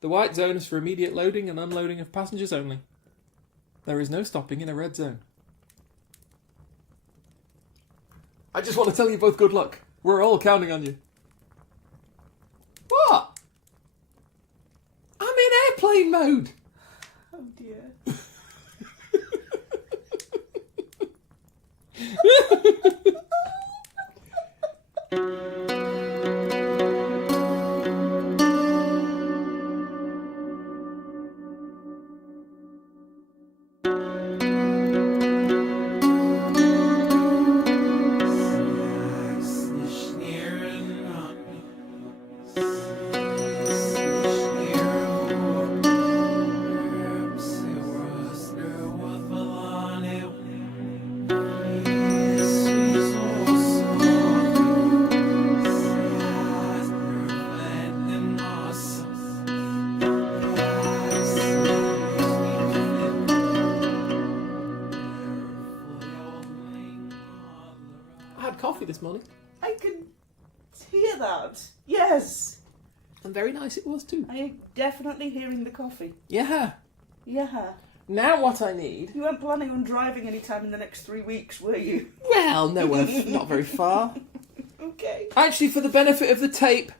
The white zone is for immediate loading and unloading of passengers only. There is no stopping in a red zone. I just want to tell you both good luck. We're all counting on you. What? I'm in airplane mode. Oh dear. Coffee this morning. I can hear that. Yes. And very nice it was too. I'm definitely hearing the coffee. Yeah. Yeah. Now what I need... You weren't planning on driving any time in the next 3 weeks, were you? Well, nowhere, not very far. Okay. Actually, for the benefit of the tape,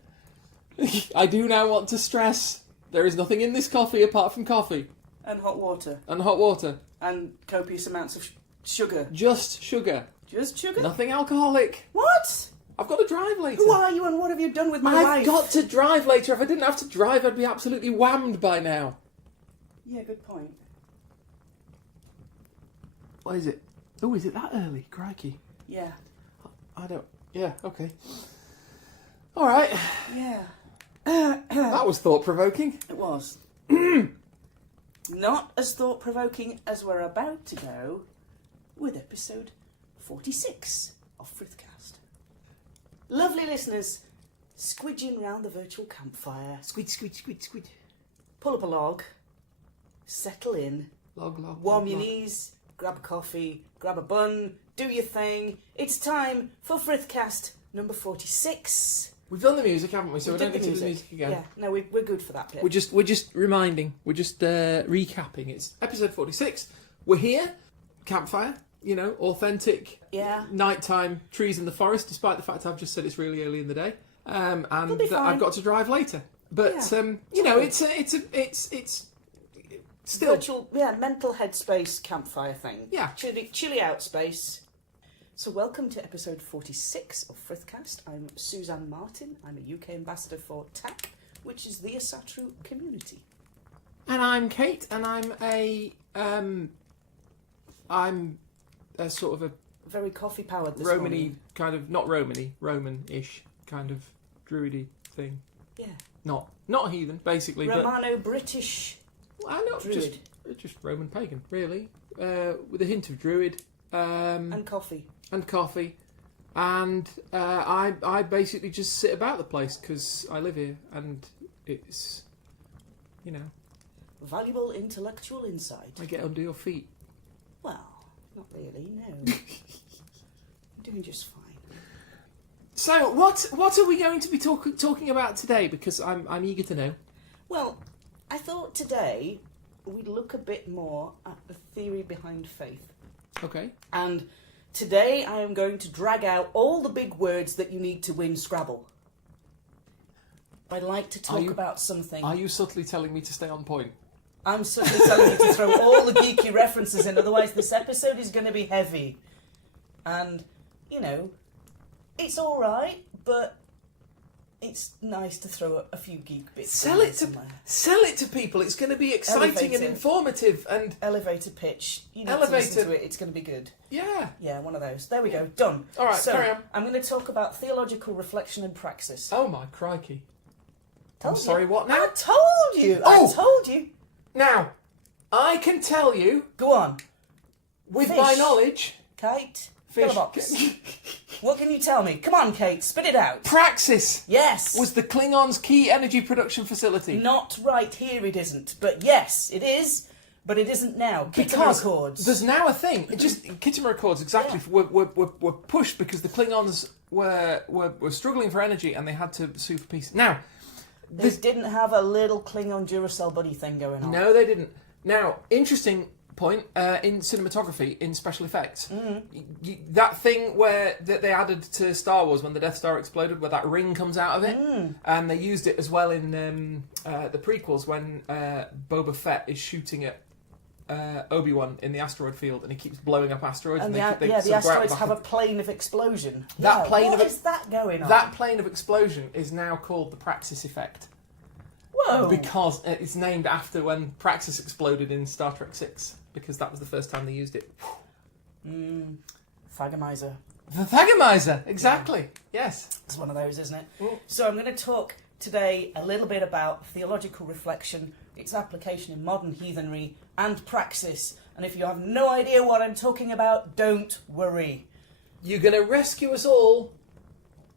I do now want to stress there is nothing in this coffee apart from coffee. And hot water. And hot water. And copious amounts of sugar. Just sugar. Just sugar? Nothing alcoholic. What? I've got to drive later. Who are you and what have you done with my life? I've got to drive later. If I didn't have to drive, I'd be absolutely whammed by now. Yeah, good point. What is it? Oh, is it that early? Crikey. Yeah. I don't... Yeah, okay. All right. Yeah. That was thought-provoking. It was. Not as thought-provoking as we're about to go with episode 46 of Frithcast. Lovely listeners, squidging round the virtual campfire. Squid, squid, squid, squid. Pull up a log, settle in, Log, log, warm log, your log. knees, grab a coffee, grab a bun, do your thing. It's time for Frithcast number 46. We've done the music, haven't we? So we did don't need to do the music again. Yeah, no, we're good for that bit. We're just reminding. We're just recapping. It's episode 46. We're here, campfire. You know, authentic. Yeah. Nighttime trees in the forest. Despite the fact I've just said it's really early in the day, and that I've got to drive later. But Yeah. you know, it's still virtual, mental headspace campfire thing. Yeah. Chilly out space. So welcome to episode 46 of Frithcast. I'm Suzanne Martin. I'm a UK ambassador for TAC, which is the Asatru community. And I'm Kate, and I'm a sort of a very coffee powered this Romany morning. kind of, not Romany, Roman-ish kind of druidy thing. Yeah. Not heathen, basically. Romano-British I know, druid. just Roman pagan, really, with a hint of druid. And coffee. And coffee. And I basically just sit about the place because I live here and it's, you know. Valuable intellectual insight. I get under your feet. Well, not really, no. I'm doing just fine. So, what are we going to be talking about today? Because I'm eager to know. Well, I thought today we'd look a bit more at the theory behind faith. Okay. And today I am going to drag out all the big words that you need to win Scrabble. I'd like to talk about something. Are you subtly telling me to stay on point? I'm subtly telling you to throw all the geeky references in, otherwise this episode is going to be heavy. And, you know, it's alright, but it's nice to throw a few geek bits Sell it to people. It's going to be exciting and informative and elevator pitch. You need to listen to it. It's going to be good. Yeah. Yeah, one of those. There we go. Done. All right, so, carry on. I'm going to talk about theological reflection and praxis. Oh my crikey! Told I'm sorry. you. What now? I told you. Oh! I told you. Now, I can tell you Go on. with Fish. my knowledge. Kate. Fish. Fill a box. What can you tell me? Come on, Kate. Spit it out. Praxis Yes. was the Klingons' key energy production facility. Not right here. It isn't. But yes, it is. But it isn't now. Because Accords. there's now a thing. It just Kittimer Accords exactly were pushed because the Klingons were struggling for energy and they had to sue for peace. Now, They didn't have a little Klingon Duracell buddy thing going on. No, they didn't. Now, interesting point in cinematography, in special effects. That thing that they added to Star Wars when the Death Star exploded, where that ring comes out of it, and they used it as well in the prequels when Boba Fett is shooting at Obi-Wan in the asteroid field, and he keeps blowing up asteroids. And the the asteroids have a plane of explosion. What is that going on? That plane of explosion is now called the Praxis effect. Whoa! Because it's named after when Praxis exploded in Star Trek 6, because that was the first time they used it. Thagomizer. The Thagomizer, exactly. Yes. It's one of those, isn't it? Mm. So I'm going to talk today a little bit about theological reflection, its application in modern heathenry, and praxis. And if you have no idea what I'm talking about, don't worry. You're going to rescue us all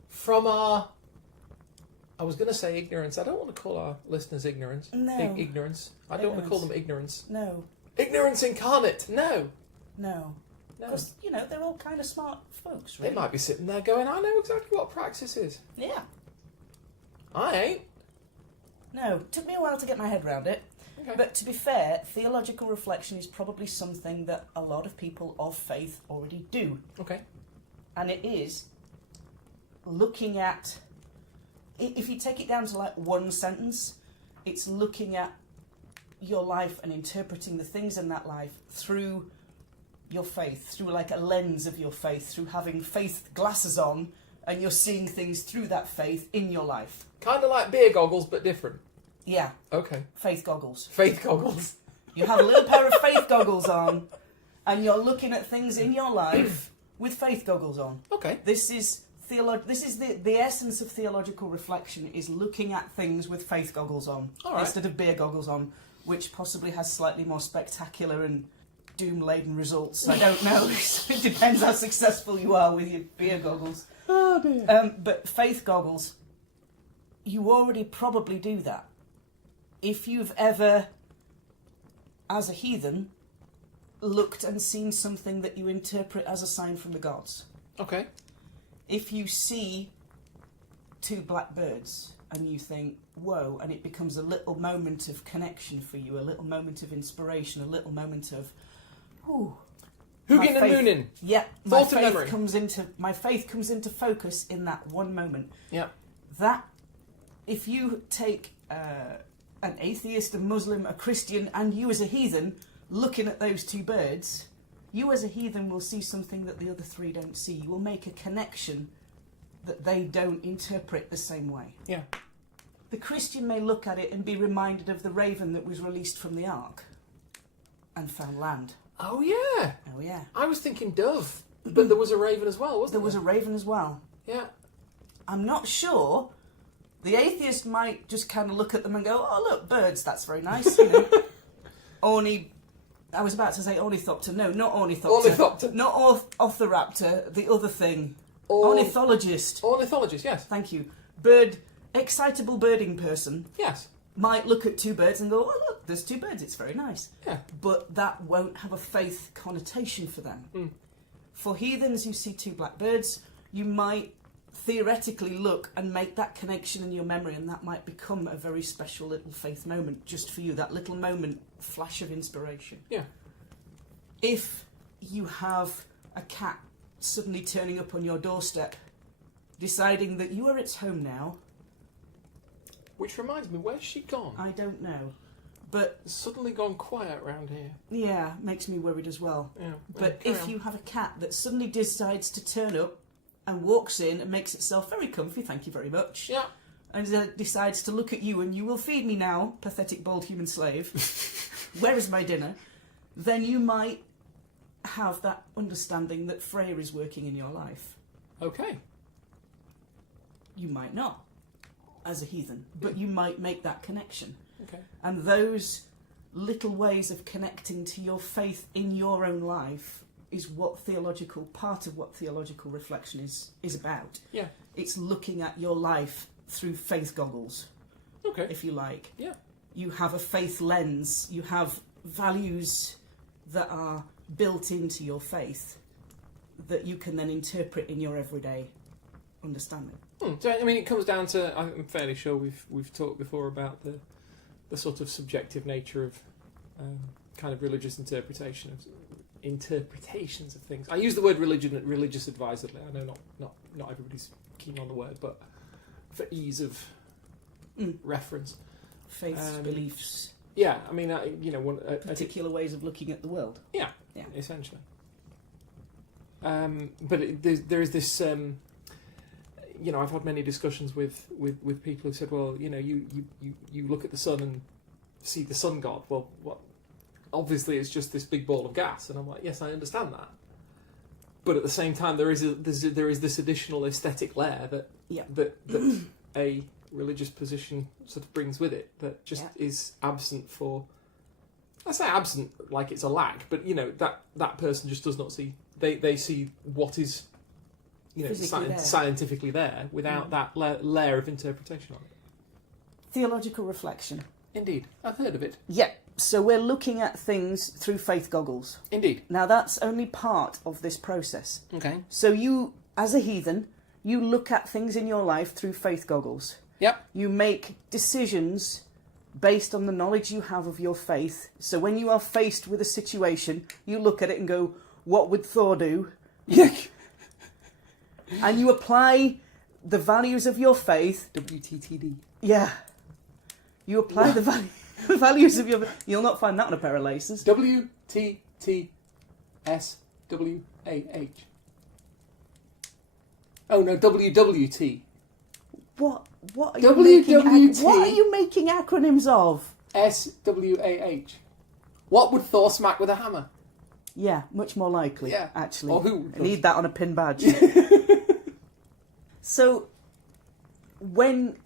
from our... I was going to say ignorance. I don't want to call our listeners ignorance. No. Ignorance. I don't want to call them ignorance. No. Ignorance incarnate. No. No. No. Because, they're all kind of smart folks, They really. might be sitting there going, I know exactly what praxis is. Yeah. I ain't. No. It took me a while to get my head around it. Okay. But to be fair, theological reflection is probably something that a lot of people of faith already do. Okay. And it is looking at... If you take it down to like one sentence, it's looking at your life and interpreting the things in that life through your faith, through like a lens of your faith, through having faith glasses on, and you're seeing things through that faith in your life. Kind of like beer goggles, but different. Yeah. Okay. Faith goggles. Faith goggles. You have a little pair of faith goggles on, and you're looking at things in your life with faith goggles on. Okay. This is the essence of theological reflection, is looking at things with faith goggles on, instead of beer goggles on, which possibly has slightly more spectacular and doom-laden results. I don't know. It depends how successful you are with your beer goggles. Oh dear. But faith goggles, you already probably do that. If you've ever, as a heathen, looked and seen something that you interpret as a sign from the gods. Okay. If you see two black birds and you think, whoa, and it becomes a little moment of connection for you, a little moment of inspiration, a little moment of, ooh. Hugin and Moonin. Yeah, my faith comes into focus in that one moment. Yeah. That, if you take an atheist, a Muslim, a Christian, and you as a heathen, looking at those two birds, you as a heathen will see something that the other three don't see. You will make a connection that they don't interpret the same way. Yeah. The Christian may look at it and be reminded of the raven that was released from the ark and found land. Oh yeah. Oh yeah. I was thinking dove, but there was a raven as well, wasn't there? There was a raven as well. Yeah. I'm not sure. The atheist might just kind of look at them and go, oh look, birds, that's very nice. I was about to say ornithopter. No, not ornithopter. Ornithopter. Not orthoraptor, the other thing. Ornithologist. Ornithologist, yes. Thank you. Excitable birding person Yes. might look at two birds and go, oh look, there's two birds, it's very nice. Yeah. But that won't have a faith connotation for them. Mm. For heathens who see two black birds, you might theoretically look and make that connection in your memory, and that might become a very special little faith moment just for you, that little moment, flash of inspiration. Yeah. If you have a cat suddenly turning up on your doorstep, deciding that you are its home now... Which reminds me, where's she gone? I don't know. But... It's suddenly gone quiet around here. Yeah, makes me worried as well. Yeah. But if you have a cat that suddenly decides to turn up and walks in and makes itself very comfy, thank you very much. Yeah. And decides to look at you and you will feed me now, pathetic bald human slave. Where is my dinner? Then you might have that understanding that Freya is working in your life. Okay. You might not, as a heathen, but you might make that connection. Okay. And those little ways of connecting to your faith in your own life is part of what theological reflection is about. Yeah. It's looking at your life through faith goggles, Okay. if you like. Yeah. You have a faith lens, you have values that are built into your faith that you can then interpret in your everyday understanding. So, I mean, it comes down to, I'm fairly sure we've talked before about the sort of subjective nature of kind of religious interpretations of things. I use the word religious advisedly. I know not everybody's keen on the word, but for ease of reference. Faiths, beliefs. Yeah, I mean, particular ways of looking at the world. Yeah, essentially. But there is this. I've had many discussions with people who said, well, you look at the sun and see the sun god. Well, what? Obviously, it's just this big ball of gas, and I'm like, yes, I understand that. But at the same time, there is this additional aesthetic layer that a religious position sort of brings with it that just is absent for. I say absent like it's a lack, but that person just does not see. They see what is, scientifically there without that layer of interpretation on it. Theological reflection. Indeed, I've heard of it. Yeah. So we're looking at things through faith goggles. Indeed. Now that's only part of this process. Okay. So you, as a heathen, you look at things in your life through faith goggles. Yep. You make decisions based on the knowledge you have of your faith. So when you are faced with a situation, you look at it and go, what would Thor do? And you apply the values of your faith. WTTD. Yeah. You apply the values of your... You'll not find that on a pair of laces. WTTSWAH. Oh no, WWT. What are you WWT. what are you making acronyms of? SWAH. What would Thor smack with a hammer? Yeah, much more likely, actually. Or who? I need that on a pin badge. So, when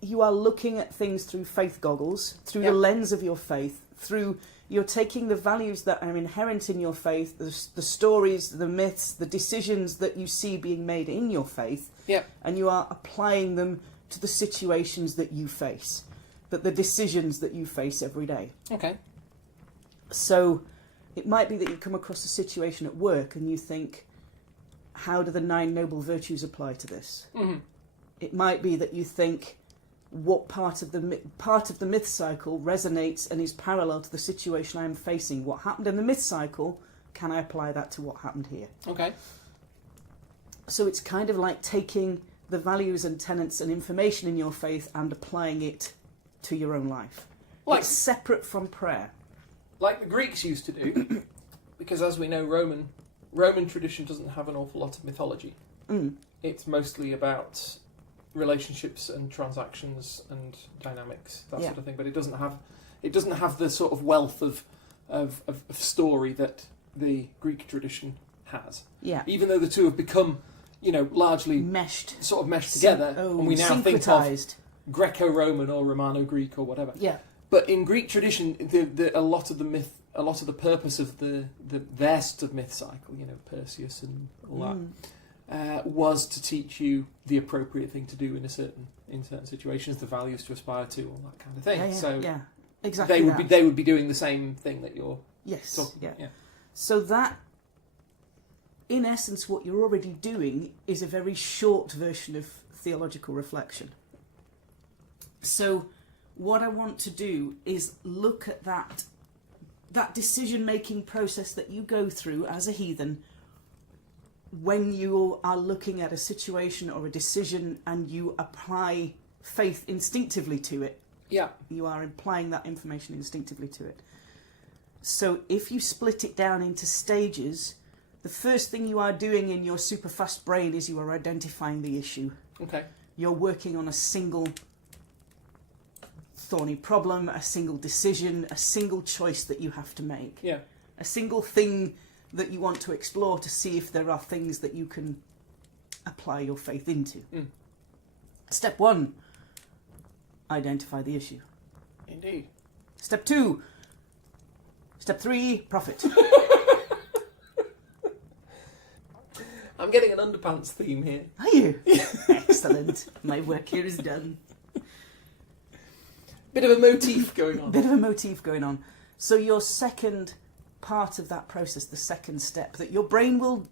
you are looking at things through faith goggles, through the lens of your faith, you're taking the values that are inherent in your faith, the stories, the myths, the decisions that you see being made in your faith, and you are applying them to the situations that you face, the decisions that you face every day. Okay. So, it might be that you come across a situation at work and you think, how do the 9 noble virtues apply to this? Mm-hmm. It might be that you think, what part of the myth cycle resonates and is parallel to the situation I am facing? What happened in the myth cycle? Can I apply that to what happened here? Okay. So it's kind of like taking the values and tenets and information in your faith and applying it to your own life. It's separate from prayer. Like the Greeks used to do, because as we know, Roman tradition doesn't have an awful lot of mythology. It's mostly about relationships and transactions and dynamics, that sort of thing. But it doesn't have the sort of wealth of story that the Greek tradition has. Yeah. Even though the two have become, largely meshed together, and we now think of Greco-Roman or Romano-Greek or whatever. Yeah. But in Greek tradition, a lot of the purpose of their sort of myth cycle, Perseus and all that, was to teach you the appropriate thing to do in certain situations, the values to aspire to, all that kind of thing. Exactly. They would be doing the same thing that you're talking about. Yeah. So that, in essence, what you're already doing is a very short version of theological reflection. So what I want to do is look at that decision-making process that you go through as a heathen when you are looking at a situation or a decision and you apply faith instinctively to it. Yeah. You are applying that information instinctively to it. So if you split it down into stages, the first thing you are doing in your super fast brain is you are identifying the issue. Okay. You're working on a single thorny problem, a single decision, a single choice that you have to make. Yeah. A single thing that you want to explore to see if there are things that you can apply your faith into. Step 1, identify the issue. Indeed. Step 2, Step 3, profit. I'm getting an underpants theme here. Are you? Excellent. My work here is done. Bit of a motif going on. So your second part of that process, the second step that your brain will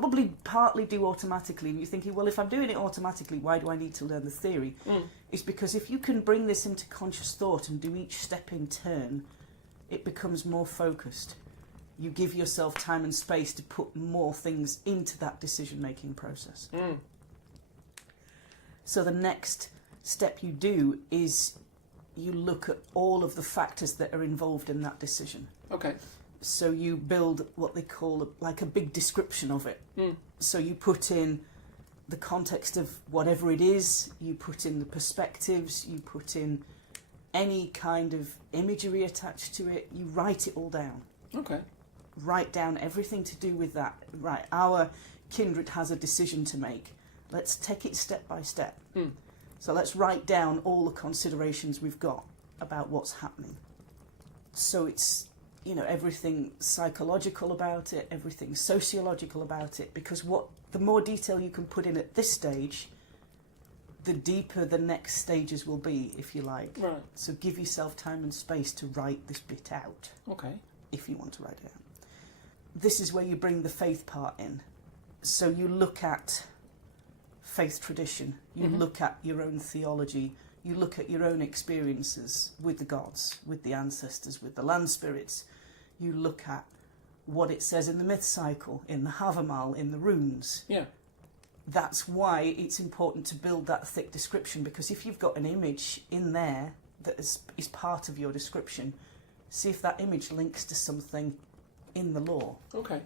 probably partly do automatically, and you're thinking, well, if I'm doing it automatically, why do I need to learn the theory? It's because if you can bring this into conscious thought and do each step in turn, it becomes more focused. You give yourself time and space to put more things into that decision-making process. So the next step you do is you look at all of the factors that are involved in that decision. Okay. So you build what they call like a big description of it. So you put in the context of whatever it is, you put in the perspectives, you put in any kind of imagery attached to it, you write it all down. Okay. Write down everything to do with that. Right, our kindred has a decision to make. Let's take it step by step. So let's write down all the considerations we've got about what's happening. So it's, you know, everything psychological about it, everything sociological about it, because the more detail you can put in at this stage, the deeper the next stages will be, if you like. Right. So give yourself time and space to write this bit out. Okay. If you want to write it out. This is where you bring the faith part in. So you look at faith tradition, you look at your own theology, you look at your own experiences with the gods, with the ancestors, with the land spirits. You look at what it says in the myth cycle, in the Havamal, in the runes. Yeah. That's why it's important to build that thick description, because if you've got an image in there that is part of your description, see if that image links to something in the law. Okay.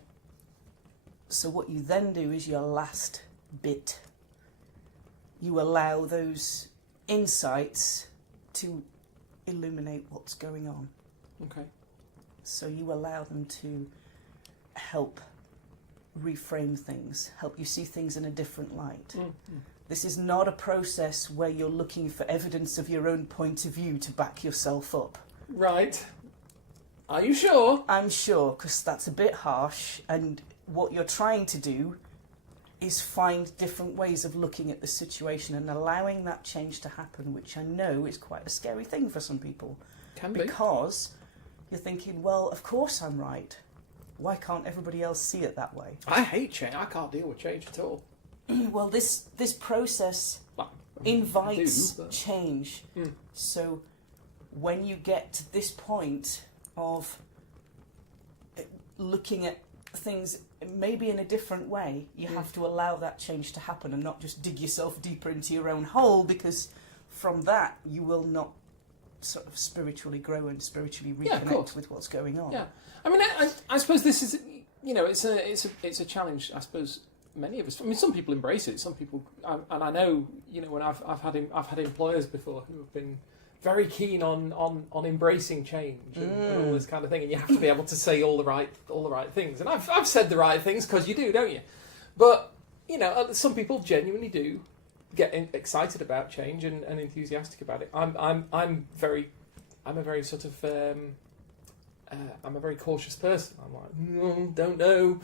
So what you then do is your last bit. You allow those insights to illuminate what's going on. Okay. So you allow them to help reframe things, help you see things in a different light. This is not a process where you're looking for evidence of your own point of view to back yourself up. Right. Are you sure? I'm sure, because that's a bit harsh, and what you're trying to do is find different ways of looking at the situation and allowing that change to happen, which I know is quite a scary thing for some people. Can be. Because you're thinking, well, of course I'm right. Why can't everybody else see it that way? I hate change. I can't deal with change at all. Well, this process Well, invites I do, but... change. So when you get to this point of looking at things maybe in a different way, you have to allow that change to happen and not just dig yourself deeper into your own hole, because from that you will not sort of spiritually grow and spiritually reconnect with what's going on. Yeah, I mean, I suppose this is, you know, it's a challenge. I suppose many of us. I mean, some people embrace it. Some people, and I know, you know, when I've had employers before who have been very keen on embracing change and all this kind of thing, and you have to be able to say all the right things. And I've said the right things, because you do, don't you? But you know, some people genuinely do get excited about change and enthusiastic about it. I'm a very sort of I'm a very cautious person. I'm like, don't know.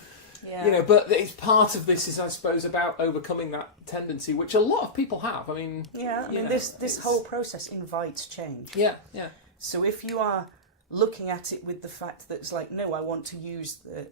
Yeah. You know, but it's part of this is, I suppose, about overcoming that tendency, which a lot of people have. I mean, yeah, I mean, this whole process invites change. Yeah, yeah. So if you are looking at it with the fact that it's like, no, I want to use the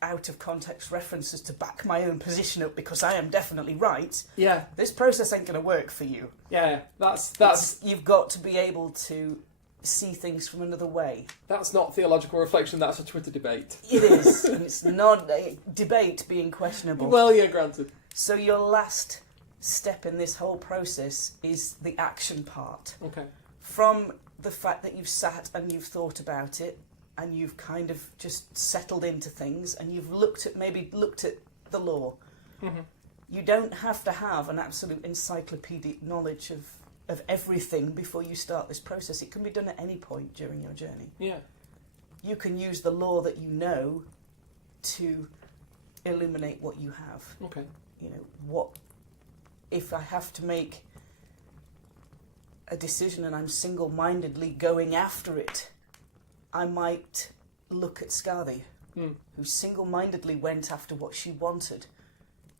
out of context references to back my own position up because I am definitely right. Yeah. This process ain't going to work for you. Yeah, that's you've got to be able to see things from another way. That's not theological reflection, that's a Twitter debate. It is, and it's not a debate being questionable. Well, yeah, granted. So your last step in this whole process is the action part. Okay. From the fact that you've sat and you've thought about it, and you've kind of just settled into things, and you've looked at the law. Mm-hmm. You don't have to have an absolute encyclopedic knowledge of everything before you start this process. It can be done at any point during your journey. Yeah. You can use the law that you know to illuminate what you have. Okay. You know, what if I have to make a decision and I'm single-mindedly going after it? I might look at Skadi, who single-mindedly went after what she wanted.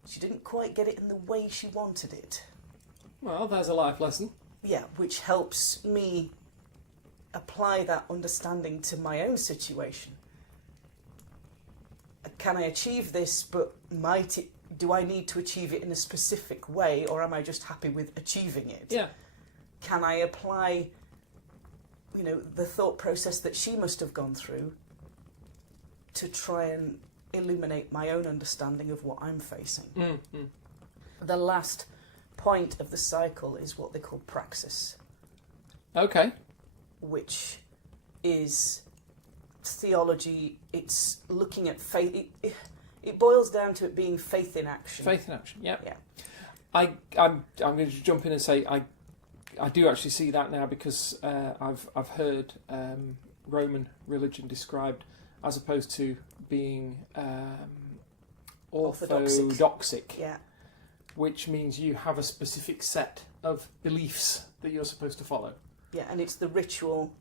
She didn't quite get it in the way she wanted it. Well, there's a life lesson. Yeah, which helps me apply that understanding to my own situation. can I achieve this, but do I need to achieve it in a specific way, or am I just happy with achieving it? Yeah. Can I apply, the thought process that she must have gone through to try and illuminate my own understanding of what I'm facing? Mm-hmm. The last point of the cycle is what they call praxis. Okay. Which is theology. It's looking at faith. It boils down to it being faith in action. Faith in action, yeah. Yeah. I'm going to jump in and say I do actually see that now, because I've heard Roman religion described as opposed to being orthodoxic, yeah, which means you have a specific set of beliefs that you're supposed to follow. Yeah, and it's the ritual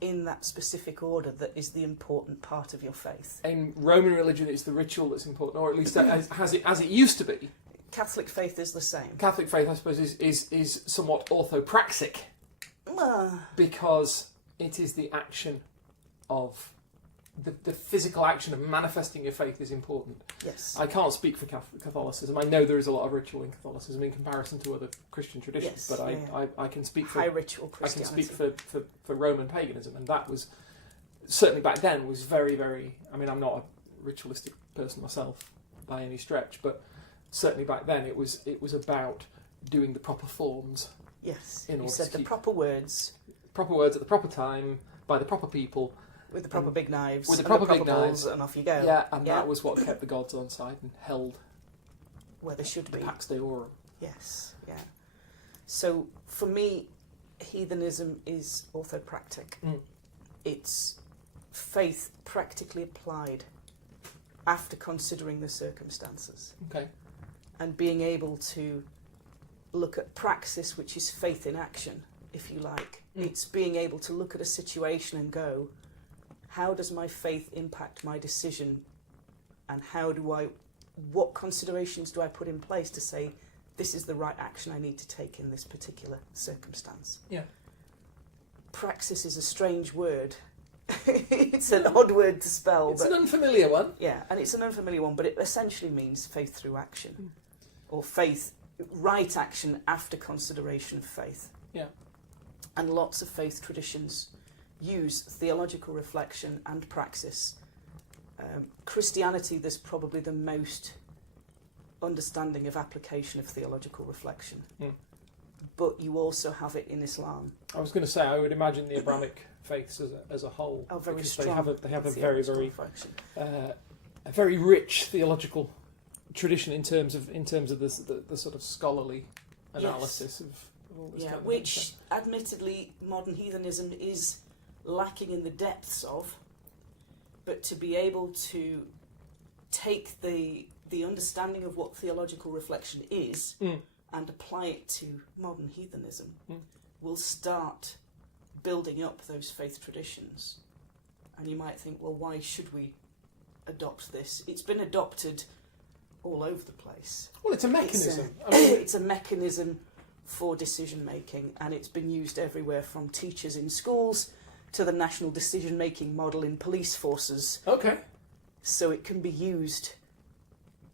in that specific order that is the important part of your faith. In Roman religion, it's the ritual that's important, or at least as it used to be. Catholic faith is the same. Catholic faith, I suppose, is somewhat orthopraxic, because it is the action of the physical action of manifesting your faith is important. Yes. I can't speak for Catholicism. I know there is a lot of ritual in Catholicism in comparison to other Christian traditions, yes, but I can speak for high ritual Christianity. I can speak for Roman paganism, and that was certainly back then was very, very. I mean, I'm not a ritualistic person myself by any stretch, but certainly back then it was about doing the proper forms. Yes. In order you said to the keep proper words at the proper time by the proper people. With the proper big knives. With the proper big balls, knives. and off you go. Yeah, and that was what kept the gods on side and held where they should the be. Pax Deorum. Yes, yeah. So for me, heathenism is orthopractic. It's faith practically applied after considering the circumstances. Okay. And being able to look at praxis, which is faith in action, if you like. It's being able to look at a situation and go, how does my faith impact my decision, and what considerations do I put in place to say this is the right action I need to take in this particular circumstance? Yeah. Praxis is a strange word. It's an odd word to spell. It's an unfamiliar one. Yeah, and it's an unfamiliar one, but it essentially means faith through action, or faith, right action after consideration of faith. Yeah. And lots of faith traditions use theological reflection and praxis. Christianity, there's probably the most understanding of application of theological reflection. But you also have it in Islam. I was going to say, I would imagine the Abrahamic faiths as a whole, Oh, very because strong. they have a very reflection. A very rich theological tradition in terms of the sort of scholarly analysis of all this kind of which thing. admittedly modern heathenism is lacking in the depths of, but to be able to take the understanding of what theological reflection is and apply it to modern heathenism will start building up those faith traditions. And you might think, well, why should we adopt this? It's been adopted all over the place. Well, it's a mechanism. It's a mechanism for decision making, and it's been used everywhere from teachers in schools to the national decision making model in police forces. Okay. So it can be used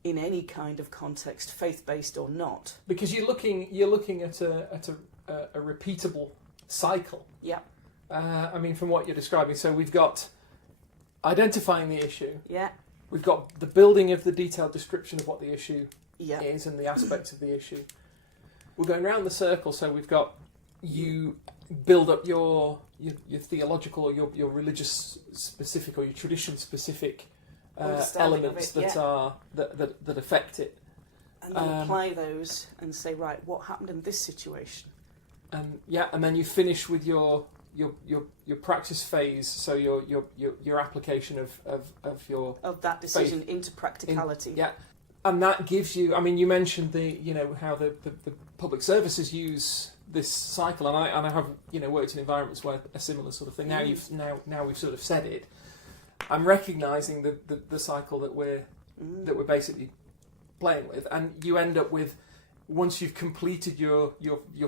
in any kind of context, faith based or not. Because you're looking at a repeatable cycle. Yeah. I mean, from what you're describing, so we've got identifying the issue. Yeah. We've got the building of the detailed description of what the issue Yeah. is and the aspects of the issue. We're going round the circle, so we've got you build up your theological or your religious specific or your tradition specific elements it, that affect it, and then apply those and say, right, what happened in this situation? And then you finish with your praxis phase, so your application of that decision faith into practicality. And that gives you. I mean, you mentioned how the public services use this cycle, and I have worked in environments where a similar sort of thing. Now we've sort of said it. I'm recognising the cycle that we're basically playing with, and you end up with, once you've completed your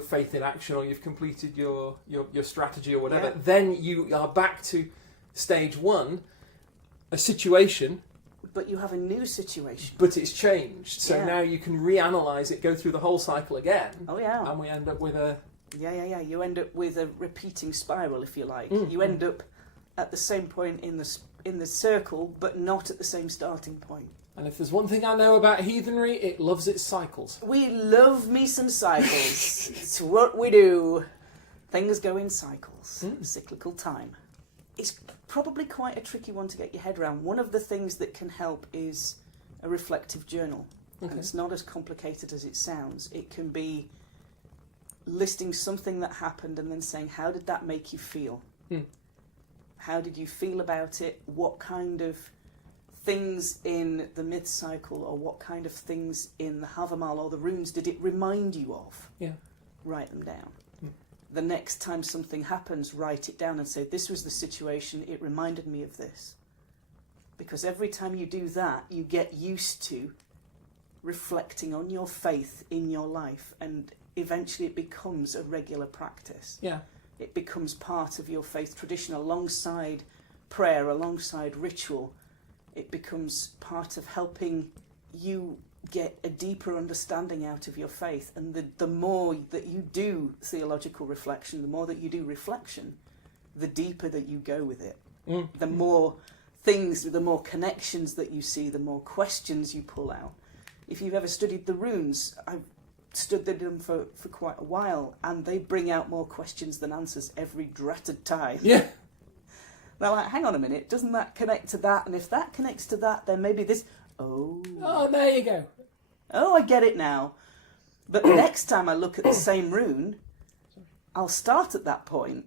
faith in action, or you've completed your strategy or whatever, then you are back to stage one, a situation But you have a new situation. But it's changed, so Yeah. now you can reanalyse it, go through the whole cycle again, Oh yeah. and we end up with a... Yeah. You end up with a repeating spiral, if you like. Mm. You end up at the same point in the circle, but not at the same starting point. And if there's one thing I know about heathenry, it loves its cycles. We love me some cycles. It's what we do. Things go in cycles. Cyclical time. It's probably quite a tricky one to get your head around. One of the things that can help is a reflective journal. Okay. And it's not as complicated as it sounds. It can be listing something that happened and then saying, how did that make you feel? How did you feel about it? What kind of things in the myth cycle, or what kind of things in the Havamal or the runes did it remind you of? Yeah. Write them down. The next time something happens, write it down and say, this was the situation, it reminded me of this. Because every time you do that, you get used to reflecting on your faith in your life, and eventually it becomes a regular practice. Yeah. It becomes part of your faith tradition alongside prayer, alongside ritual. It becomes part of helping you get a deeper understanding out of your faith. And the more that you do theological reflection, the more that you do reflection, the deeper that you go with it. The more things, the more connections that you see, the more questions you pull out. If you've ever studied the runes, I've studied them for quite a while, and they bring out more questions than answers every dratted time. Yeah. They're like, hang on a minute, doesn't that connect to that? And if that connects to that, then maybe this... Oh, there you go. Oh, I get it now. But the next time I look at the same rune, I'll start at that point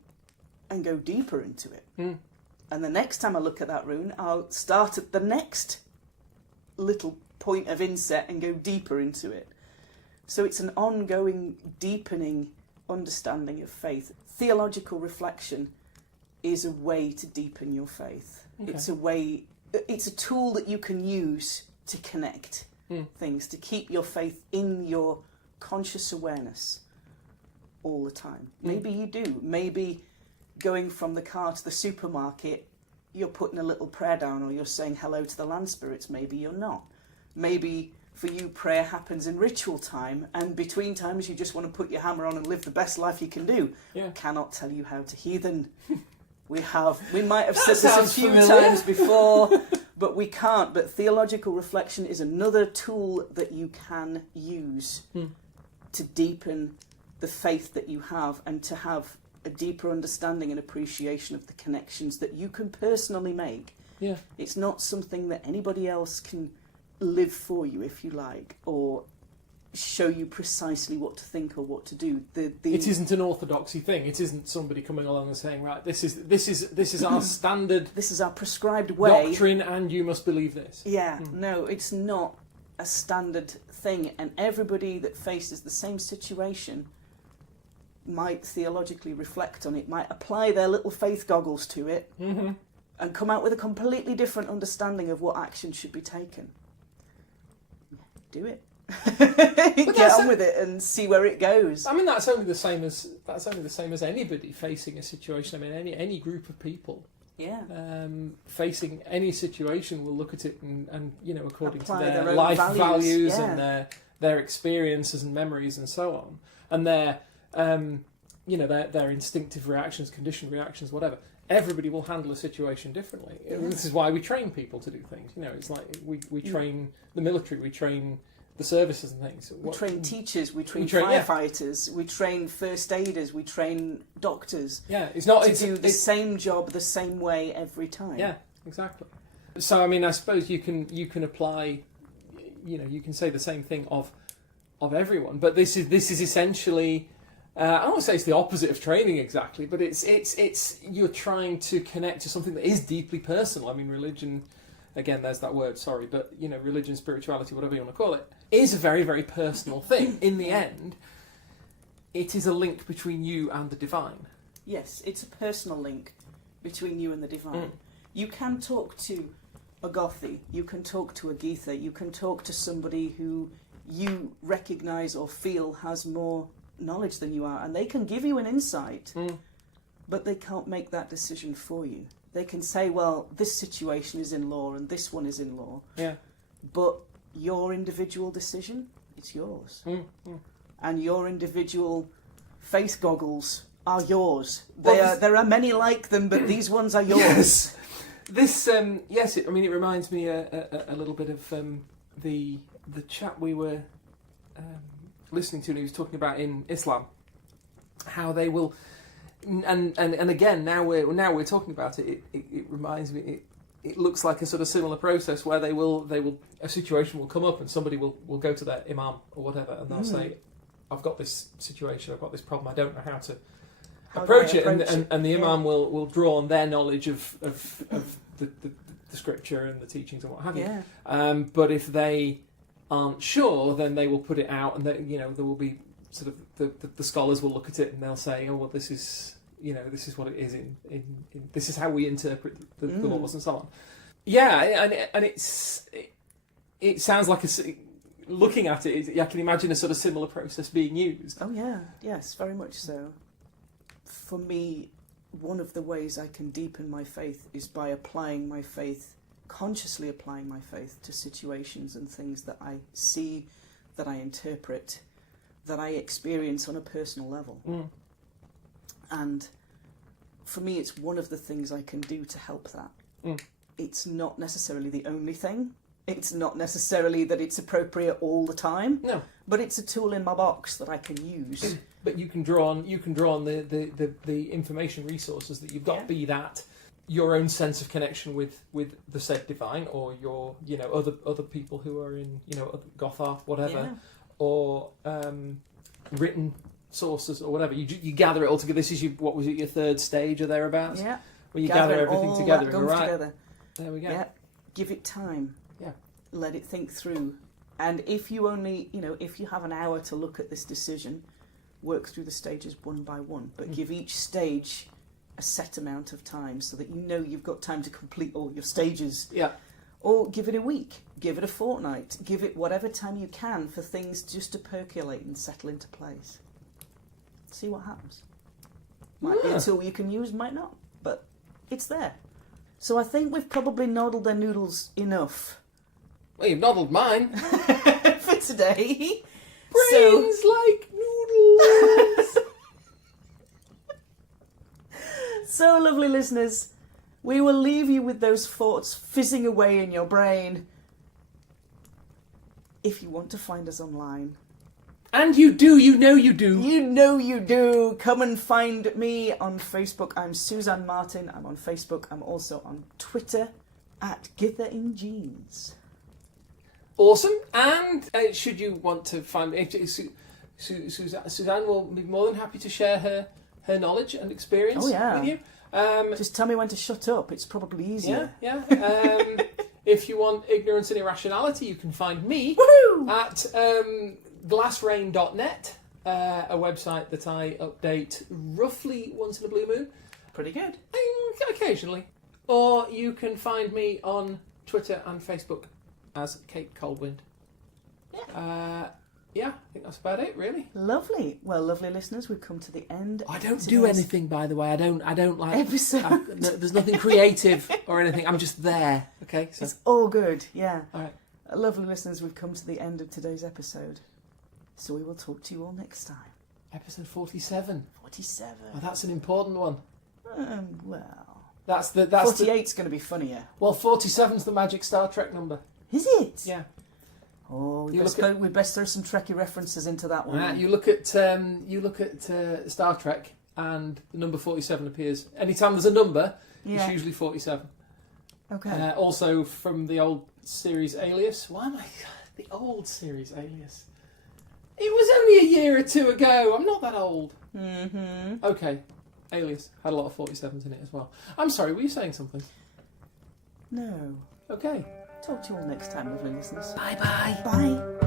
and go deeper into it. And the next time I look at that rune, I'll start at the next little point of inset and go deeper into it. So it's an ongoing, deepening understanding of faith. Theological reflection is a way to deepen your faith. Okay. It's a tool that you can use to connect things, to keep your faith in your conscious awareness all the time. Maybe you do. Maybe going from the car to the supermarket, you're putting a little prayer down, or you're saying hello to the land spirits. Maybe you're not. Maybe for you, prayer happens in ritual time, and between times you just want to put your hammer on and live the best life you can do. Yeah. Cannot tell you how to heathen. We might have said this a sounds few familiar. times before, but we can't. But theological reflection is another tool that you can use to deepen the faith that you have, and to have a deeper understanding and appreciation of the connections that you can personally make. Yeah. It's not something that anybody else can live for you, if you like, or show you precisely what to think or what to do. It isn't an orthodoxy thing. It isn't somebody coming along and saying, right, this is our standard This is our prescribed way. doctrine, and you must believe this. Yeah, no, it's not a standard thing, and everybody that faces the same situation might theologically reflect on it, might apply their little faith goggles to it, and come out with a completely different understanding of what action should be taken. Do it. Get on with it and see where it goes. I mean, that's only the same as anybody facing a situation. I mean, any group of people Yeah. facing any situation will look at it and according Apply to their their own life values, values yeah. and their experiences and memories and so on, and their instinctive reactions, conditioned reactions, whatever. Everybody will handle a situation differently. Yeah. This is why we train people to do things. It's like we train the military, we train the services and things. We train teachers, we train train- yeah. firefighters, we train first aiders, we train doctors Yeah, it's not to do the same job the same way every time. Yeah, exactly. So I mean, I suppose you can apply, you can say the same thing of everyone, but this is essentially. I don't want to say it's the opposite of training exactly, but it's you're trying to connect to something that is deeply personal. I mean, religion, again, there's that word, sorry, but religion, spirituality, whatever you want to call it, is a very, very personal thing. In the end, it is a link between you and the divine. Yes, it's a personal link between you and the divine. You can talk to a Gothi, you can talk to a Geetha, you can talk to somebody who you recognise or feel has more knowledge than you are, and they can give you an insight, but they can't make that decision for you. They can say, well, this situation is in law and this one is in law. Yeah. But your individual decision, it's yours. And your individual faith goggles are yours. There are many like them, but these ones are yours. This, yes, it reminds me a little bit of the chap we were listening to, and he was talking about in Islam, how they will, and again, now we're talking about it. It reminds me. It looks like a sort of similar process where they will a situation will come up and somebody will go to their imam or whatever, and they'll say, "I've got this situation, I've got this problem, I don't know how to approach it," and the imam will draw on their knowledge of the scripture and the teachings and what have you. But if they aren't sure, then they will put it out, and there will be sort of the scholars will look at it and they'll say, "Oh, well, this is what it is in this is how we interpret the laws," and so on. Yeah, and it sounds like looking at it, I can imagine a sort of similar process being used. Oh yeah, yes, very much so. For me, one of the ways I can deepen my faith is by consciously applying my faith to situations and things that I see, that I interpret, that I experience on a personal level. And for me, it's one of the things I can do to help that. It's not necessarily the only thing. It's not necessarily that it's appropriate all the time. No. But it's a tool in my box that I can use. But you can draw on the information resources that you've got, be that your own sense of connection with the said divine, or your other people who are in goth art, whatever, or written sources or whatever. You gather it all together. This is your third stage or thereabouts? Yeah. Where you gather everything together. Together. There we go. Yeah. Give it time. Yeah. Let it think through. And if you only, if you have an hour to look at this decision, work through the stages one by one, but give each stage a set amount of time so that you've got time to complete all your stages. Yeah. Or give it a week, give it a fortnight, give it whatever time you can for things just to percolate and settle into place. See what happens. Might be a tool you can use, might not, but it's there. So I think we've probably noddled their noodles enough. Well, you've noddled mine. For today. Brains like noodles. So, lovely listeners, we will leave you with those thoughts fizzing away in your brain. If you want to find us online. And you do, you know you do. You know you do. Come and find me on Facebook. I'm Suzanne Martin. I'm on Facebook. I'm also on Twitter at GitherInJeans. Awesome. And should you want to find me, Suzanne will be more than happy to share her knowledge and experience with you. Just tell me when to shut up. It's probably easier. Yeah. If you want ignorance and irrationality, you can find me at glassrain.net, a website that I update roughly once in a blue moon. Pretty good. Occasionally. Or you can find me on Twitter and Facebook as Kate Coldwind. Yeah, I think that's about it, really. Lovely. Well, lovely listeners, we've come to the end. I don't do anything, by the way. I don't like episode. There's nothing creative or anything. I'm just there. Okay, so it's all good. Yeah. All right. Lovely listeners, we've come to the end of today's episode. So we will talk to you all next time. Episode 47. 47. Oh, that's an important one. Well, that's 48's going to be funnier. Well, 47's the magic Star Trek number. Is it? Yeah. Oh, we best throw some Trekkie references into that one. You look at Star Trek, and the number 47 appears. Anytime there's a number, it's usually 47. Okay. Also from the old series Alias. Why am I... The old series Alias. It was only a year or two ago. I'm not that old. Mm-hmm. Okay. Alias had a lot of 47s in it as well. I'm sorry, were you saying something? No. Okay. Talk to you all next time, lovely listeners. Bye-bye. Bye.